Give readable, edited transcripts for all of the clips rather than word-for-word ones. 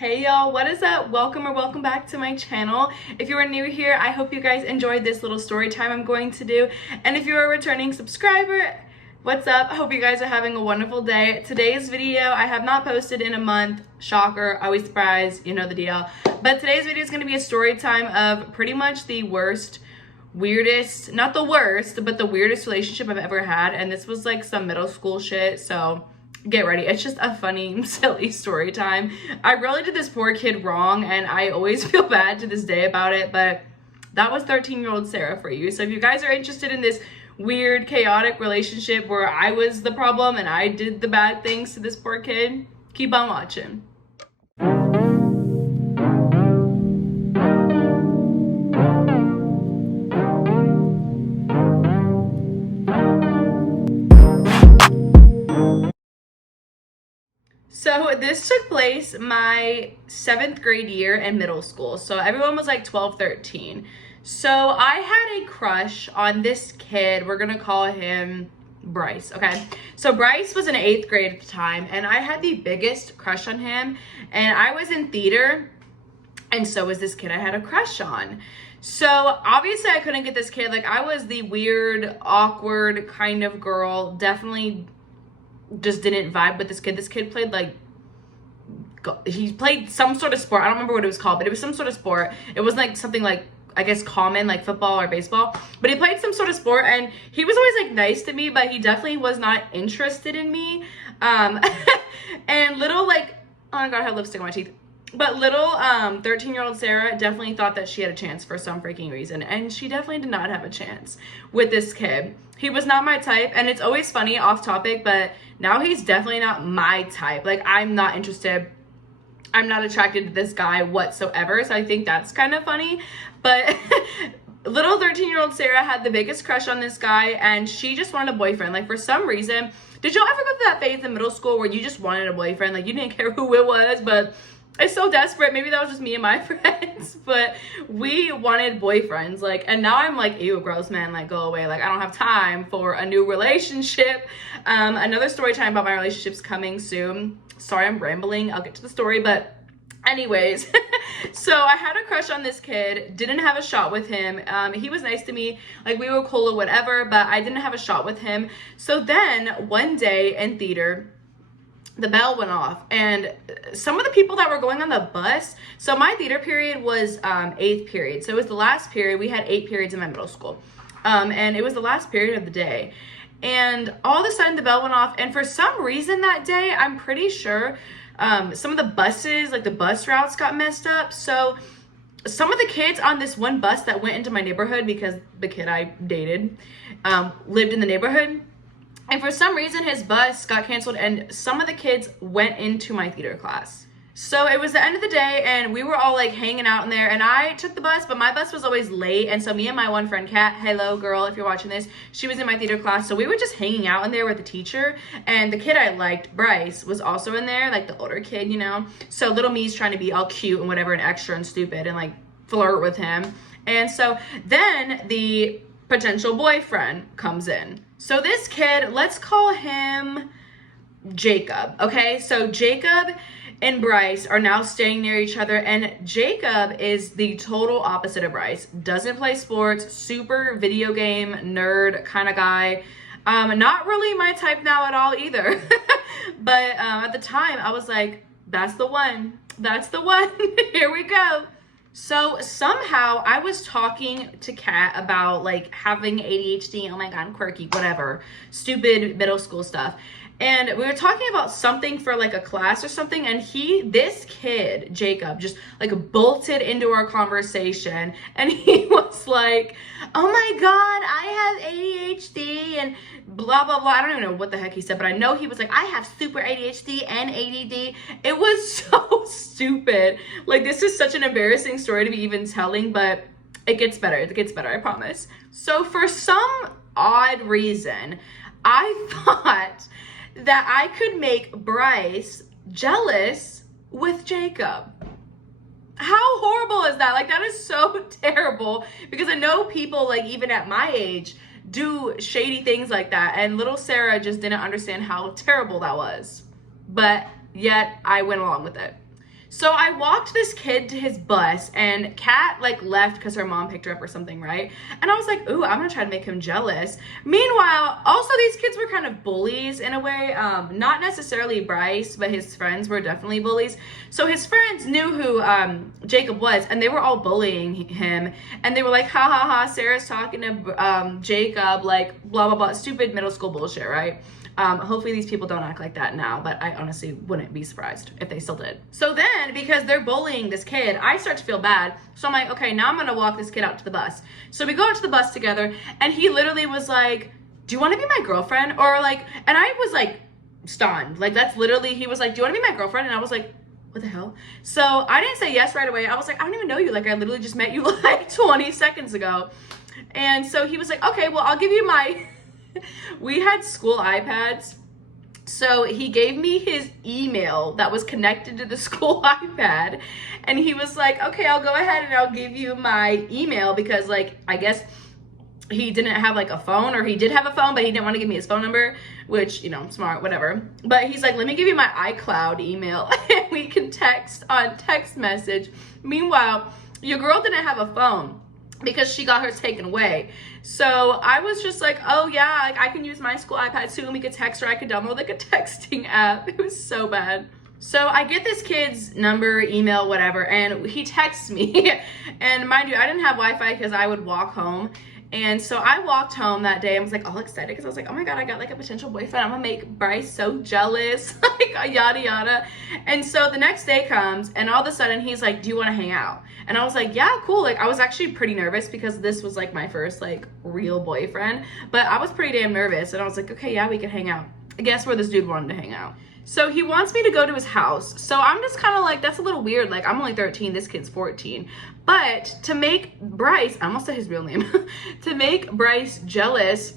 Hey y'all, what is up? Welcome or welcome back to my channel. If you are new here, I hope you guys enjoyed this little story time I'm going to do. And if you're a returning subscriber, what's up? I hope you guys are having a wonderful day. Today's video, I have not posted in a month. Shocker, always surprised, you know the deal. But today's video is going to be a story time of pretty much the worst, weirdest, not the worst, but the weirdest relationship I've ever had. And this was like some middle school shit, so get ready. It's just a funny, silly story time. I really did this poor kid wrong, and I always feel bad to this day about it, but that was 13-year-old Sarah for you. So if you guys are interested in this weird, chaotic relationship where I was the problem and I did the bad things to this poor kid, keep on watching. So this took place my 7th grade year in middle school. So everyone was like 12, 13. So I had a crush on this kid. We're gonna call him Bryce, okay? So Bryce was in 8th grade at the time, and I had the biggest crush on him. And I was in theater, and so was this kid I had a crush on. So obviously I couldn't get this kid. Like, I was the weird, awkward kind of girl. Definitely just didn't vibe with this kid. This kid played like, he played some sort of sport. I don't remember what it was called, but it was some sort of sport. It was like something like, I guess, common, like football or baseball. But he played some sort of sport, and he was always like nice to me, but he definitely was not interested in me. And little, like, oh my god, I have lipstick on my teeth. But little 13-year-old Sarah definitely thought that she had a chance for some freaking reason. And she definitely did not have a chance with this kid. He was not my type. And it's always funny, off topic, but now he's definitely not my type. Like, I'm not interested. I'm not attracted to this guy whatsoever. So I think that's kind of funny. But little 13-year-old Sarah had the biggest crush on this guy. And she just wanted a boyfriend. Like, for some reason, did y'all ever go through that phase in middle school where you just wanted a boyfriend? Like, you didn't care who it was, but it's so desperate. Maybe that was just me and my friends, but we wanted boyfriends. Like, and now I'm like, ew, gross, man, like, go away. Like, I don't have time for a new relationship. Another story time about my relationships coming soon. Sorry, I'm rambling. I'll get to the story, but anyways. So I had a crush on this kid, didn't have a shot with him. He was nice to me, like, we were cool or whatever, but I didn't have a shot with him. So then one day in theater, the bell went off, and some of the people that were going on the bus, so my theater period was 8th period, so it was the last period. We had 8 periods in my middle school, and it was the last period of the day, and all of a sudden the bell went off, and for some reason that day, I'm pretty sure some of the buses, like the bus routes, got messed up. So some of the kids on this one bus that went into my neighborhood, because the kid I dated lived in the neighborhood, and for some reason, his bus got canceled, and some of the kids went into my theater class. So it was the end of the day, and we were all like hanging out in there, and I took the bus, but my bus was always late. And so me and my one friend, Kat, hello girl, if you're watching this, she was in my theater class. So we were just hanging out in there with the teacher, and the kid I liked, Bryce, was also in there, like the older kid, you know? So little me's trying to be all cute and whatever and extra and stupid and like flirt with him. And so then the potential boyfriend comes in. So this kid, let's call him Jacob, okay? So Jacob and Bryce are now staying near each other, and Jacob is the total opposite of Bryce. Doesn't play sports, super video game nerd kind of guy. Not really my type now at all either. But at the time, I was like, that's the one. That's the one. Here we go. So somehow I was talking to Kat about like having ADHD, oh my god, I'm quirky, whatever, stupid middle school stuff. And we were talking about something for like a class or something, and this kid, Jacob, just like bolted into our conversation, and he was like, oh my god, I have ADHD and blah, blah, blah. I don't even know what the heck he said, but I know he was like, I have super ADHD and ADD. It was so stupid. Like, this is such an embarrassing story to be even telling, but it gets better. It gets better, I promise. So for some odd reason, I thought that I could make Bryce jealous with Jacob. How horrible is that? Like, that is so terrible, because I know people, like, even at my age, do shady things like that, and little Sarah just didn't understand how terrible that was, but yet I went along with it. So I walked this kid to his bus, and Kat like left because her mom picked her up or something, right? And I was like, ooh, I'm gonna try to make him jealous. Meanwhile, also these kids were kind of bullies in a way. Not necessarily Bryce, but his friends were definitely bullies. So his friends knew who Jacob was, and they were all bullying him. And they were like, ha ha ha, Sarah's talking to Jacob, like blah blah blah, stupid middle school bullshit, right? Hopefully these people don't act like that now, but I honestly wouldn't be surprised if they still did. So then, because they're bullying this kid, I start to feel bad. So I'm like, okay, now I'm gonna walk this kid out to the bus. So we go out to the bus together, and he literally was like, do you wanna be my girlfriend? Or like, and I was like, stunned. Like, that's literally, he was like, do you wanna be my girlfriend? And I was like, what the hell? So I didn't say yes right away. I was like, I don't even know you. Like, I literally just met you like 20 seconds ago. And so he was like, okay, well, I'll give you my... We had school iPads, so he gave me his email that was connected to the school iPad, and he was like, okay, I'll go ahead and I'll give you my email, because like, I guess he didn't have like a phone, or he did have a phone, but he didn't want to give me his phone number, which, you know, smart, whatever. But he's like, let me give you my iCloud email and we can text on text message. Meanwhile, your girl didn't have a phone because she got hers taken away. So I was just like, oh yeah, like I can use my school iPad too, and we could text, or I could download like a texting app. It was so bad. So I get this kid's number, email, whatever, and he texts me. And mind you, I didn't have Wi-Fi because I would walk home. And so I walked home that day and was like all excited because I was like, oh my God, I got like a potential boyfriend. I'm gonna make Bryce so jealous, like yada yada. And so the next day comes, and all of a sudden he's like, do you wanna hang out? And I was like, yeah, cool. Like I was actually pretty nervous because this was like my first like real boyfriend, but I was pretty damn nervous. And I was like, okay, yeah, we can hang out. Guess where this dude wanted to hang out? So he wants me to go to his house. So I'm just kind of like, that's a little weird. Like, I'm only 13, this kid's 14. But to make Bryce, I almost said his real name, to make Bryce jealous,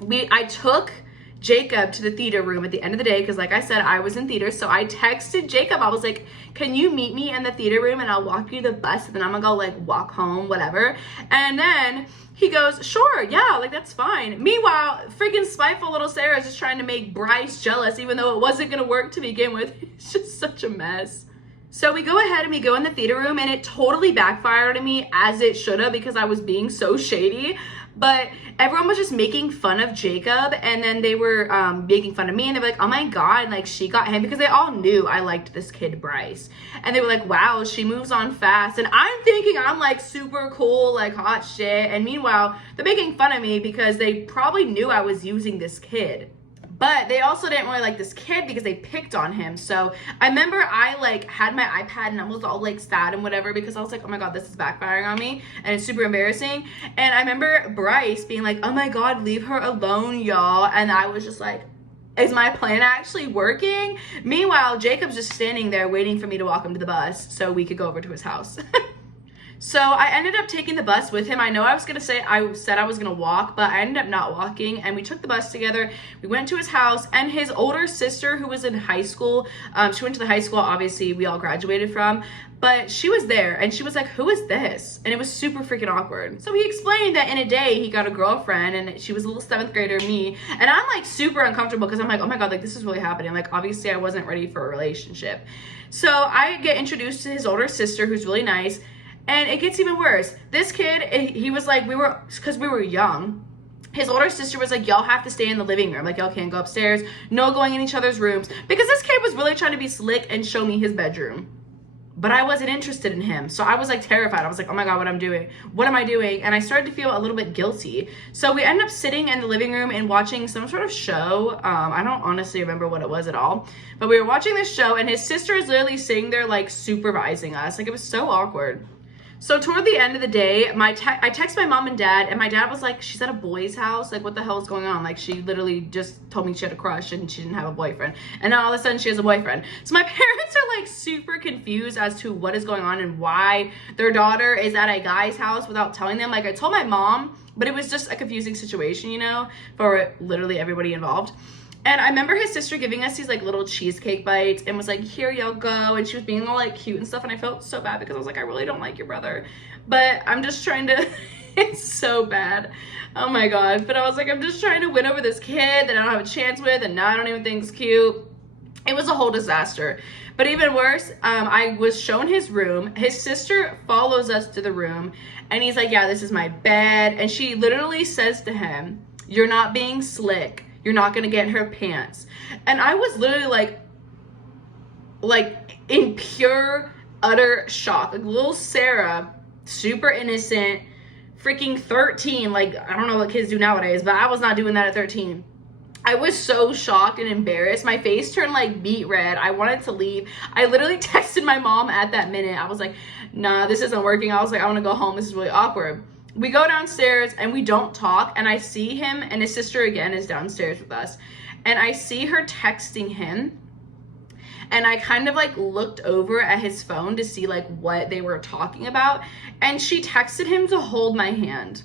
I took Jacob to the theater room at the end of the day, because like I said, I was in theater. So I texted Jacob, I was like, can you meet me in the theater room and I'll walk you to the bus, and then I'm gonna go like walk home, whatever. And then he goes, sure, yeah, like that's fine. Meanwhile, freaking spiteful little Sarah is just trying to make Bryce jealous, even though it wasn't gonna work to begin with. It's just such a mess. So we go ahead and we go in the theater room, and it totally backfired on me, as it should have, because I was being so shady. But everyone was just making fun of Jacob, and then they were making fun of me, and they were like, oh my God, like she got him, because they all knew I liked this kid Bryce. And they were like, wow, she moves on fast. And I'm thinking I'm like super cool, like hot shit. And meanwhile, they're making fun of me because they probably knew I was using this kid. But they also didn't really like this kid because they picked on him. So I remember I like had my iPad and I was all like sad and whatever, because I was like, oh my God, this is backfiring on me and it's super embarrassing. And I remember Bryce being like, oh my God, leave her alone, y'all. And I was just like, is my plan actually working? Meanwhile, Jacob's just standing there waiting for me to walk him to the bus so we could go over to his house. So I ended up taking the bus with him. I know I said I was gonna walk, but I ended up not walking, and we took the bus together. We went to his house, and his older sister, who was in high school, she went to the high school obviously we all graduated from, but she was there, and she was like, who is this? And it was super freaking awkward. So he explained that in a day he got a girlfriend, and she was a little 7th grader, me, and I'm like super uncomfortable because I'm like, oh my God, like this is really happening. Like obviously I wasn't ready for a relationship. So I get introduced to his older sister, who's really nice. And it gets even worse. This kid, he was like, because we were young, his older sister was like, y'all have to stay in the living room. Like, y'all can't go upstairs. No going in each other's rooms. Because this kid was really trying to be slick and show me his bedroom. But I wasn't interested in him. So I was like terrified. I was like, oh my God, what I'm doing? What am I doing? And I started to feel a little bit guilty. So we ended up sitting in the living room and watching some sort of show. I don't honestly remember what it was at all. But we were watching this show, and his sister is literally sitting there like supervising us. Like, it was so awkward. So toward the end of the day, I text my mom and dad, and my dad was like, she's at a boy's house. Like, what the hell is going on? Like, she literally just told me she had a crush and she didn't have a boyfriend. And now all of a sudden she has a boyfriend. So my parents are like super confused as to what is going on and why their daughter is at a guy's house without telling them. Like, I told my mom, but it was just a confusing situation, you know, for literally everybody involved. And I remember his sister giving us these like little cheesecake bites and was like, here y'all go. And she was being all like cute and stuff. And I felt so bad because I was like, I really don't like your brother. But I'm just trying to, it's so bad. Oh my God. But I was like, I'm just trying to win over this kid that I don't have a chance with. And now I don't even think is cute. It was a whole disaster. But even worse, I was shown his room. His sister follows us to the room and he's like, yeah, this is my bed. And she literally says to him, you're not being slick. You're not gonna get her pants. And I was literally like in pure, utter shock. Like little Sarah, super innocent, freaking 13. Like, I don't know what kids do nowadays, but I was not doing that at 13. I was so shocked and embarrassed. My face turned like beet red. I wanted to leave. I literally texted my mom at that minute. I was like, nah, this isn't working. I was like, I want to go home. This is really awkward. We go downstairs and we don't talk, and I see him, and his sister again is downstairs with us, and I see her texting him, and I kind of like looked over at his phone to see like what they were talking about, and she texted him to hold my hand.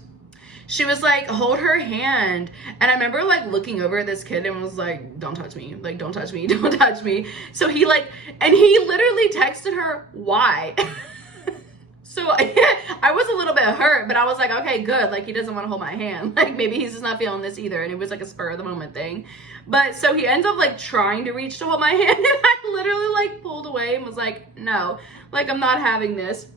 She was like, hold her hand. And I remember like looking over at this kid and was like, don't touch me, like don't touch me, don't touch me. So he literally texted her, why? So I was a little bit hurt, but I was like, okay, good. Like, he doesn't want to hold my hand. Like, maybe he's just not feeling this either. And it was like a spur of the moment thing. But so he ends up like trying to reach to hold my hand. And I literally like pulled away and was like, no, like I'm not having this.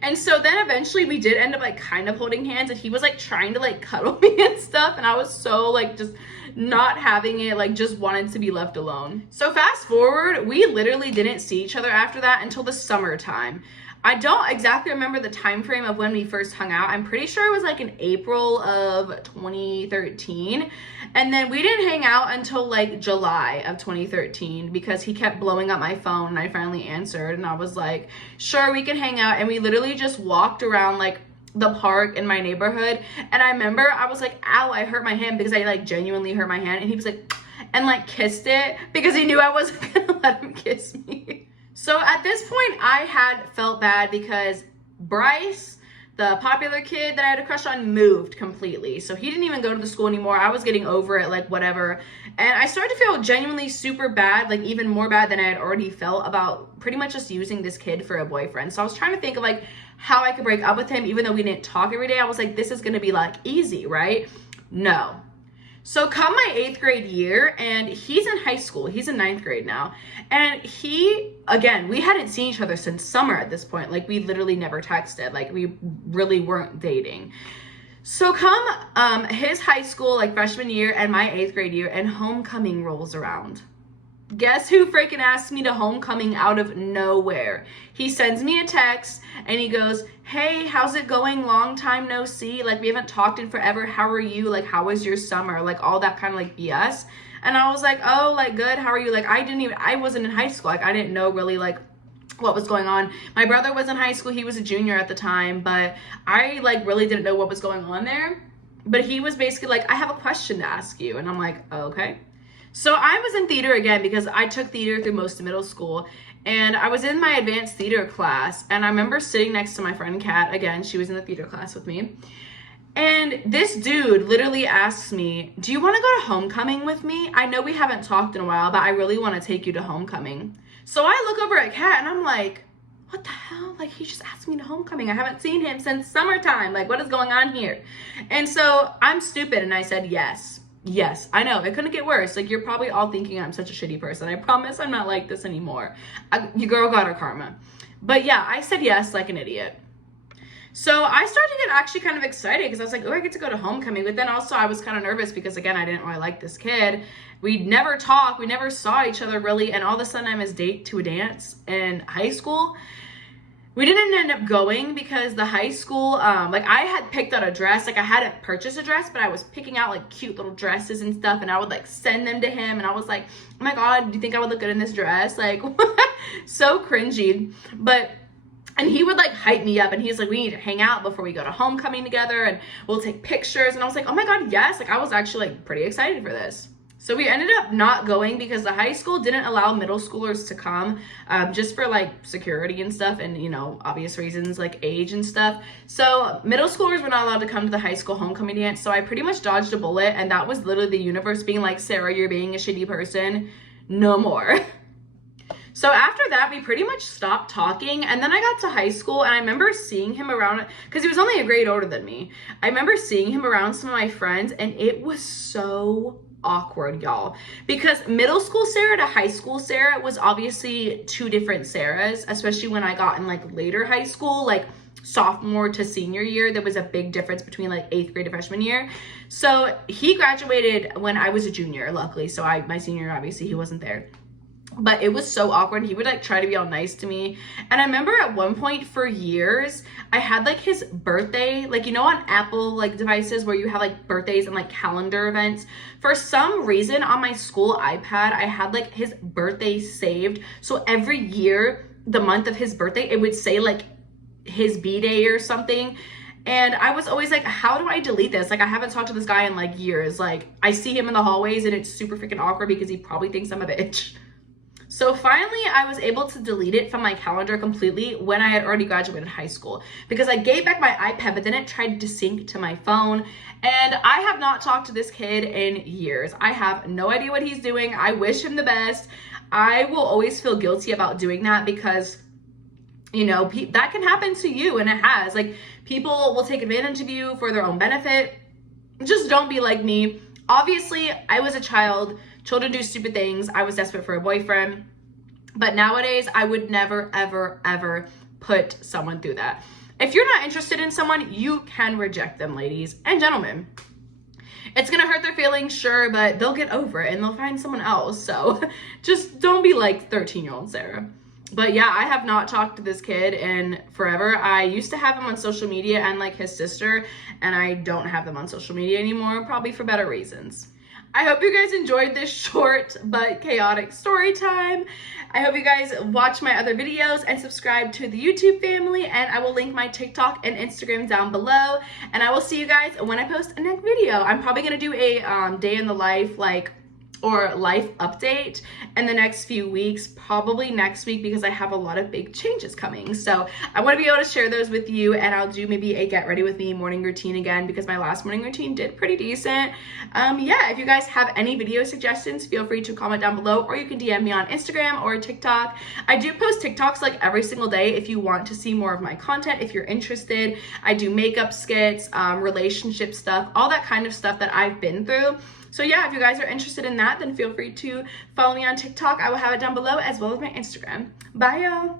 And so then eventually we did end up like kind of holding hands, and he was like trying to like cuddle me and stuff. And I was so like just not having it, like just wanted to be left alone. So fast forward, we literally didn't see each other after that until the summertime. I don't exactly remember the time frame of when we first hung out. I'm pretty sure it was like in April of 2013. And then we didn't hang out until like July of 2013 because he kept blowing up my phone, and I finally answered and I was like, sure, we can hang out. And we literally just walked around like the park in my neighborhood. And I remember I was like, ow, I hurt my hand, because I like genuinely hurt my hand. And he was like, and like kissed it because he knew I wasn't gonna let him kiss me. So at this point, I had felt bad because Bryce, the popular kid that I had a crush on, moved completely. So he didn't even go to the school anymore. I was getting over it, like whatever. And I started to feel genuinely super bad, like even more bad than I had already felt about pretty much just using this kid for a boyfriend. So I was trying to think of like how I could break up with him, even though we didn't talk every day. I was like, this is gonna be like easy, right? No. So come my 8th grade year, and he's in high school. He's in 9th grade now. And again, we hadn't seen each other since summer at this point. Like, we literally never texted. Like, we really weren't dating. So come his high school, like freshman year, and my 8th grade year, and homecoming rolls around. Guess who freaking asked me to homecoming out of nowhere? He sends me a text and he goes, hey, how's it going? Long time no see. Like, we haven't talked in forever. How are you? Like, how was your summer? Like, all that kind of like BS. And I was like, oh, like, good. How are you? Like, I wasn't in high school. Like, I didn't know really like what was going on. My brother was in high school. He was a junior at the time, but I like really didn't know what was going on there. But he was basically like, I have a question to ask you. And I'm like, okay. So I was in theater again because I took theater through most of middle school, and I was in my advanced theater class, and I remember sitting next to my friend Kat. Again, she was in the theater class with me. And this dude literally asks me, do you want to go to homecoming with me? I know we haven't talked in a while, but I really want to take you to homecoming. So I look over at Kat and I'm like, what the hell? Like, he just asked me to homecoming. I haven't seen him since summertime. Like, what is going on here? And so I'm stupid and I said yes. Yes, I know, it couldn't get worse. Like, you're probably all thinking I'm such a shitty person. I promise I'm not like this anymore. Your girl got her karma. But yeah, I said yes like an idiot. So I started to get actually kind of excited because I was like, oh, I get to go to homecoming. But then also I was kind of nervous because, again, I didn't really like this kid. We'd never talked. We never saw each other really. And all of a sudden I'm his date to a dance in high school. We didn't end up going because the high school, like, I had picked out a dress. Like, I hadn't purchased a dress, but I was picking out like cute little dresses and stuff, and I would like send them to him, and I was like, oh my god, do you think I would look good in this dress? Like, so cringy. And he would like hype me up, and he's like, we need to hang out before we go to homecoming together, and we'll take pictures. And I was like, oh my god, yes. Like, I was actually like pretty excited for this. So we ended up not going because the high school didn't allow middle schoolers to come, just for like security and stuff, and, you know, obvious reasons like age and stuff. So middle schoolers were not allowed to come to the high school homecoming dance. So I pretty much dodged a bullet, and that was literally the universe being like, Sarah, you're being a shitty person. No more. So after that, we pretty much stopped talking, and then I got to high school, and I remember seeing him around, because he was only a grade older than me. I remember seeing him around some of my friends, and it was so awkward, y'all, because middle school Sarah to high school Sarah was obviously two different Sarahs, especially when I got in like later high school, like sophomore to senior year. There was a big difference between like 8th grade to freshman year. So he graduated when I was a junior, luckily. So my senior year, obviously he wasn't there. But it was so awkward. He would like try to be all nice to me. And I remember at one point for years, I had like his birthday, like, you know, on Apple like devices where you have like birthdays and like calendar events. For some reason on my school iPad, I had like his birthday saved. So every year, the month of his birthday, it would say like his B-day or something. And I was always like, how do I delete this? Like, I haven't talked to this guy in like years. Like, I see him in the hallways and it's super freaking awkward because he probably thinks I'm a bitch. So finally, I was able to delete it from my calendar completely when I had already graduated high school, because I gave back my iPad, but then it tried to sync to my phone. And I have not talked to this kid in years. I have no idea what he's doing. I wish him the best. I will always feel guilty about doing that because, you know, that can happen to you, and it has. Like, people will take advantage of you for their own benefit. Just don't be like me. Obviously, I was a child. Children do stupid things. I was desperate for a boyfriend. But nowadays, I would never, ever, ever put someone through that. If you're not interested in someone, you can reject them, ladies and gentlemen. It's gonna hurt their feelings, sure, but they'll get over it and they'll find someone else. So just don't be like 13-year-old Sarah. But yeah, I have not talked to this kid in forever. I used to have him on social media and like his sister, and I don't have them on social media anymore, probably for better reasons. I hope you guys enjoyed this short but chaotic story time. I hope you guys watch my other videos and subscribe to the YouTube family, and I will link my TikTok and Instagram down below, and I will see you guys when I post a next video. I'm probably gonna do a day in the life or life update in the next few weeks, probably next week, because I have a lot of big changes coming. So I want to be able to share those with you, and I'll do maybe a get ready with me morning routine again, because my last morning routine did pretty decent. Yeah, if you guys have any video suggestions, feel free to comment down below, or you can DM me on Instagram or TikTok. I do post TikToks like every single day if you want to see more of my content, if you're interested. I do makeup skits, relationship stuff, all that kind of stuff that I've been through. So yeah, if you guys are interested in that, then feel free to follow me on TikTok. I will have it down below, as well as my Instagram. Bye, y'all.